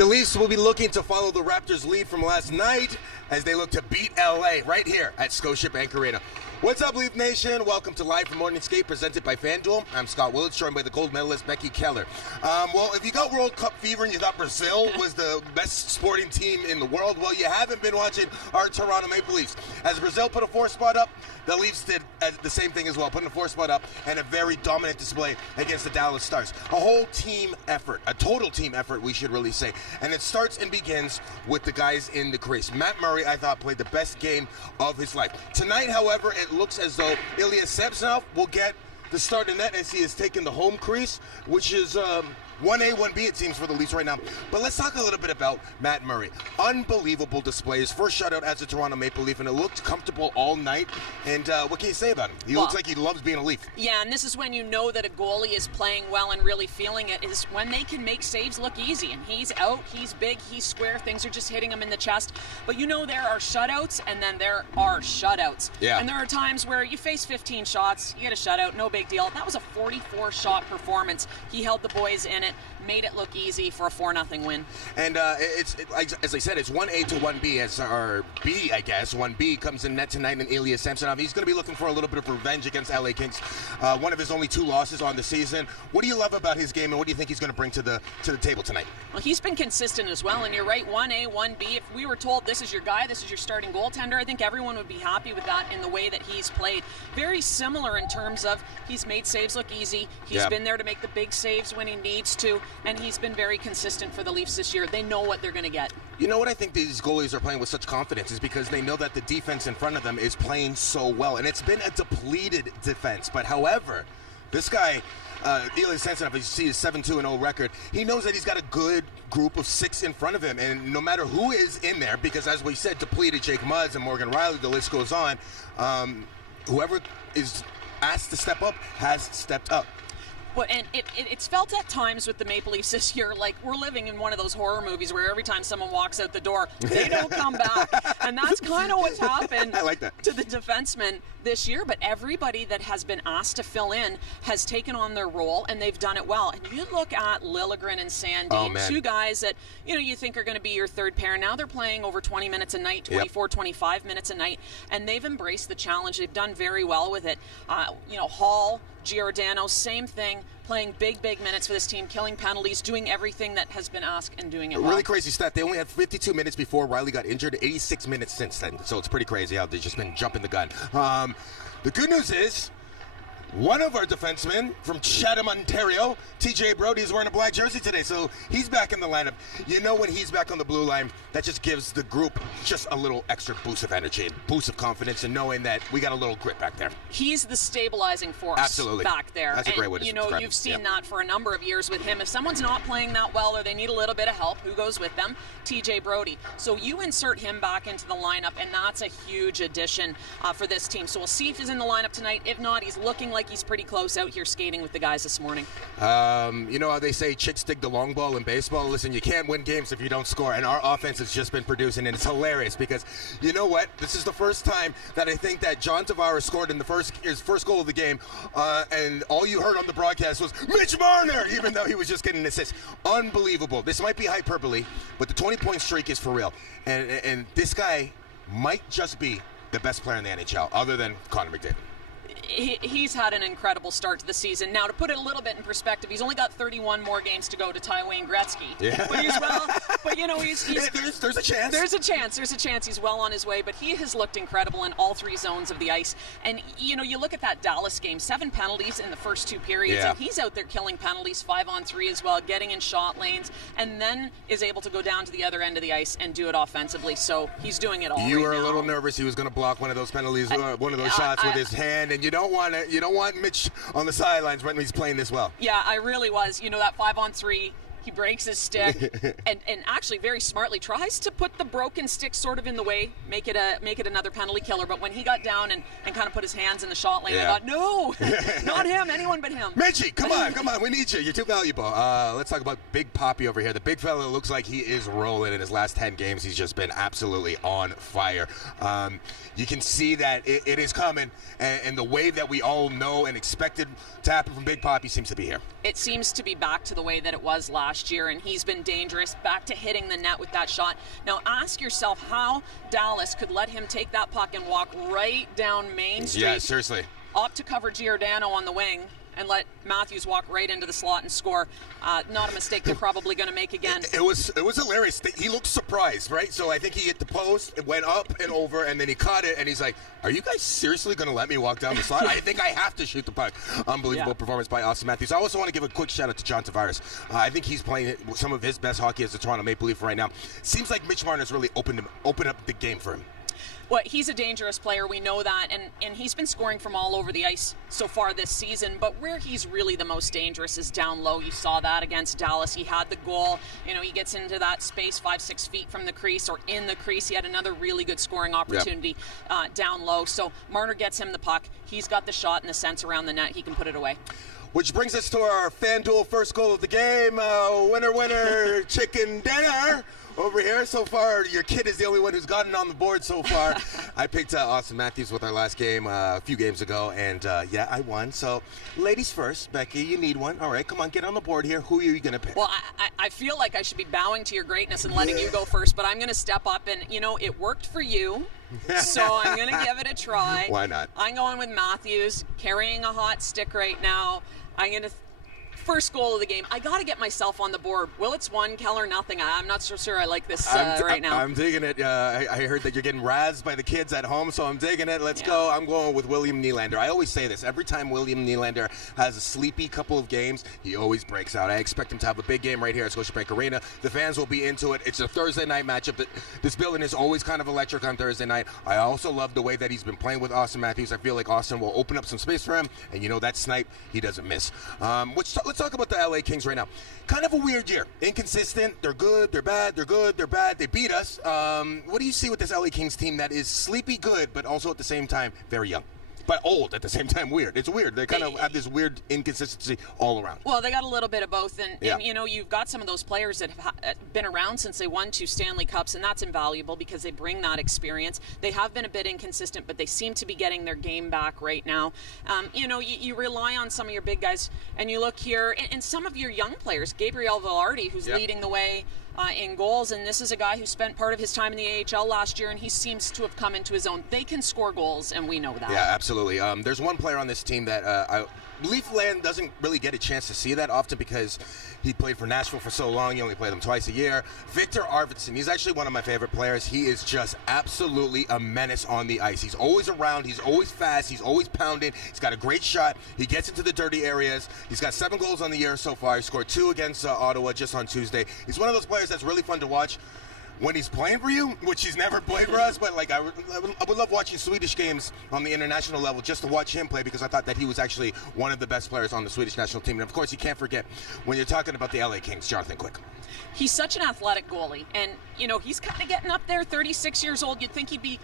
The Leafs will be looking to follow the Raptors' lead from last night as they look to beat LA right here at Scotiabank Arena. What's up, Leaf Nation? Welcome to Live from Morning Skate, presented by FanDuel. I'm Scott Willats, joined by the gold medalist Becky Kellar. Well, if you got World Cup fever and you thought Brazil was the best sporting team in the world, well, you haven't been watching our Toronto Maple Leafs. As Brazil put a 4-spot up, the Leafs did the same thing as well, putting a 4-spot up and a very dominant display against the Dallas Stars. A whole team effort, a total team effort, we should really say. And it starts and begins with the guys in the crease. Matt Murray, I thought, played the best game of his life. Tonight, however, it looks as though Ilya Samsonov will get the start in net as he has taken the home crease, which is 1A, 1B, it seems, for the Leafs right now. But let's talk a little bit about Matt Murray. Unbelievable display. His first shutout as a Toronto Maple Leaf, and it looked comfortable all night. And what can you say about him? He looks like he loves being a Leaf. Yeah, and this is when you know that a goalie is playing well and really feeling it, is when they can make saves look easy. And he's out, he's big, he's square, things are just hitting him in the chest. But you know there are shutouts, and then there are shutouts. Yeah. And there are times where you face 15 shots, you get a shutout, no big deal. That was a 44-shot performance. He held the boys in it, made it look easy for a 4-0 win. And as I said, it's 1A to 1B, or B, I guess. 1B comes in net tonight, and Ilya Samsonov, he's going to be looking for a little bit of revenge against LA Kings. One of his only 2 losses on the season. What do you love about his game, and what do you think he's going to bring to the table tonight? Well, he's been consistent as well, and you're right, 1A, 1B. If we were told this is your guy, this is your starting goaltender, I think everyone would be happy with that in the way that he's played. Very similar in terms of he's made saves look easy. He's been there to make the big saves when he needs to, and he's been very consistent for the Leafs this year. They know what they're going to get. You know what I think these goalies are playing with such confidence is because they know that the defense in front of them is playing so well, and it's been a depleted defense. But however, this guy, Ilya Samsonov, you see his 7-2-0 record, he knows that he's got a good group of 6 in front of him, and no matter who is in there, because as we said, depleted Jake Mudds and Morgan Riley, the list goes on, whoever is asked to step up has stepped up. Well, and it's felt at times with the Maple Leafs this year like we're living in one of those horror movies where every time someone walks out the door, they don't come back. And that's kind of what's happened I like that. to the defensemen this year. But everybody that has been asked to fill in has taken on their role, and they've done it well. And you look at Liljegren and Sandin, 2 guys that you think are going to be your third pair. Now they're playing over 20 minutes a night, 24, 25 minutes a night, and they've embraced the challenge. They've done very well with it. Hall, Giordano, same thing, playing big minutes for this team, killing penalties, doing everything that has been asked and doing it well. Really crazy stat. They only had 52 minutes before Riley got injured, 86 minutes since then. So it's pretty crazy how they've just been jumping the gun. The good news is, one of our defensemen from Chatham, Ontario, TJ Brodie, is wearing a black jersey today, so he's back in the lineup. You know, when he's back on the blue line, that just gives the group just a little extra boost of energy and boost of confidence, and knowing that we got a little grit back there. He's the stabilizing force back there. That's a great way to describe it. You've seen that for a number of years with him. If someone's not playing that well or they need a little bit of help, who goes with them? TJ Brodie. So you insert him back into the lineup, and that's a huge addition for this team. So we'll see if he's in the lineup tonight. If not, he's looking like he's pretty close out here skating with the guys this morning. You know how they say chicks dig the long ball in baseball? Listen, you can't win games if you don't score, and our offense has just been producing, and it's hilarious because, you know what? This is the first time that I think that John Tavares scored in his first goal of the game, and all you heard on the broadcast was Mitch Marner, even though he was just getting an assist. Unbelievable. This might be hyperbole, but the 20-point streak is for real, and this guy might just be the best player in the NHL, other than Connor McDavid. He's had an incredible start to the season. Now, to put it a little bit in perspective, he's only got 31 more games to go to tie Wayne Gretzky. Yeah. But there's a chance. There's a chance he's well on his way, but he has looked incredible in all 3 zones of the ice. And, you look at that Dallas game, 7 penalties in the first 2 periods, and he's out there killing penalties 5-on-3 as well, getting in shot lanes, and then is able to go down to the other end of the ice and do it offensively. So he's doing it all You right were now. a little nervous he was going to block one of those penalties, one of those shots with his hand, and you don't want Mitch on the sidelines when he's playing this well. Yeah, I really was. That 5-on-3, he breaks his stick and actually very smartly tries to put the broken stick sort of in the way, make it another penalty killer. But when he got down and kind of put his hands in the shot lane, I thought, no, not him, anyone but him. Mitchie, come on, we need you. You're too valuable. Let's talk about Big Poppy over here. The big fella looks like he is rolling. In his last 10 games, he's just been absolutely on fire. You can see that it is coming, and the wave that we all know and expected to happen from Big Poppy seems to be here. It seems to be back to the way that it was last last year, and he's been dangerous, back to hitting the net with that shot. Now ask yourself how Dallas could let him take that puck and walk right down Main Street. Yeah, seriously. Up to cover Giordano on the wing and let Matthews walk right into the slot and score. Not a mistake they're probably going to make again. It was hilarious. He looked surprised, right? So I think he hit the post, it went up and over, and then he caught it, and he's like, are you guys seriously going to let me walk down the slot? I think I have to shoot the puck. Unbelievable performance by Austin Matthews. I also want to give a quick shout out to John Tavares. I think he's playing some of his best hockey as a Toronto Maple Leaf right now. Seems like Mitch Marner's really opened up the game for him. Well, he's a dangerous player, we know that, and he's been scoring from all over the ice so far this season, but where he's really the most dangerous is down low. You saw that against Dallas. He had the goal. He gets into that space 5-6 feet from the crease or in the crease. He had another really good scoring opportunity down low. So Marner gets him the puck. He's got the shot and the sense around the net. He can put it away. Which brings us to our FanDuel first goal of the game. Winner, chicken dinner. Over here, so far, your kid is the only one who's gotten on the board so far. I picked Austin Matthews with our last game a few games ago, and I won. So, ladies first. Becky, you need one. All right, come on, get on the board here. Who are you going to pick? Well, I feel like I should be bowing to your greatness and letting you go first, but I'm going to step up, and, it worked for you, so I'm going to give it a try. Why not? I'm going with Matthews, carrying a hot stick right now. I'm going to... First goal of the game. I got to get myself on the board. Willats 1, Kellar nothing. I'm not so sure I like this right now. I'm digging it. I heard that you're getting razzed by the kids at home, so I'm digging it. Let's go. I'm going with William Nylander. I always say this. Every time William Nylander has a sleepy couple of games, he always breaks out. I expect him to have a big game right here at Scotiabank Arena. The fans will be into it. It's a Thursday night matchup. This building is always kind of electric on Thursday night. I also love the way that he's been playing with Austin Matthews. I feel like Austin will open up some space for him, and that snipe, he doesn't miss. Let's talk about the LA Kings right now. Kind of a weird year. Inconsistent. They're good. They're bad. They're good. They're bad. They beat us. What do you see with this LA Kings team that is sleepy good, but also at the same time very young? But old at the same time. Weird. It's weird. They kind of have this weird inconsistency all around. Well, they got a little bit of both, and you've got some of those players that have been around since they won 2 Stanley Cups, and that's invaluable because they bring that experience. They have been a bit inconsistent, but they seem to be getting their game back right now. You rely on some of your big guys, and you look here, and some of your young players, Gabriel Velarde, who's leading the way in goals, and this is a guy who spent part of his time in the AHL last year, and he seems to have come into his own. They can score goals, and we know that. Yeah, absolutely. There's one player on this team that Leafland doesn't really get a chance to see that often because he played for Nashville for so long. You only play them twice a year. Victor Arvidsson, he's actually one of my favorite players. He is just absolutely a menace on the ice. He's always around. He's always fast. He's always pounding. He's got a great shot. He gets into the dirty areas. He's got 7 goals on the year so far. He scored 2 against Ottawa just on Tuesday. He's one of those players that's really fun to watch when he's playing for you, which he's never played for us, but I would love watching Swedish games on the international level just to watch him play because I thought that he was actually one of the best players on the Swedish national team. And of course, you can't forget when you're talking about the LA Kings, Jonathan Quick. He's such an athletic goalie, and he's kind of getting up there, 36 years old. You'd think he'd be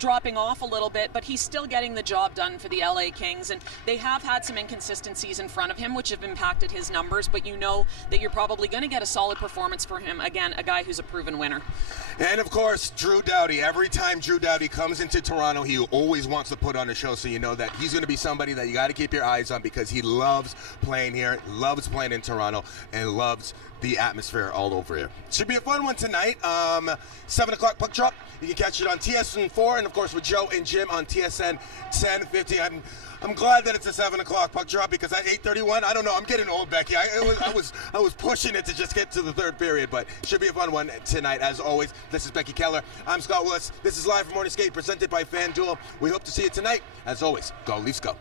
dropping off a little bit, but he's still getting the job done for the LA Kings, and they have had some inconsistencies in front of him which have impacted his numbers, but that you're probably going to get a solid performance for him. Again, a guy who's a proven winner. And of course, Drew Doughty. Every time Drew Doughty comes into Toronto, he always wants to put on a show, so you know that he's going to be somebody that you got to keep your eyes on because he loves playing here, loves playing in Toronto, and loves the atmosphere all over here. Should be a fun one tonight. 7 o'clock puck drop. You can catch it on TSN 4 and of course with Joe and Jim on TSN 1050. I'm glad that it's a 7 o'clock puck drop because at 8:31, I don't know. I'm getting old, Becky. I was pushing it to just get to the third period, but should be a fun one tonight. As always, this is Becky Kellar. I'm Scott Willats. This is Live from Morning Skate presented by FanDuel. We hope to see you tonight. As always, go Leafs go.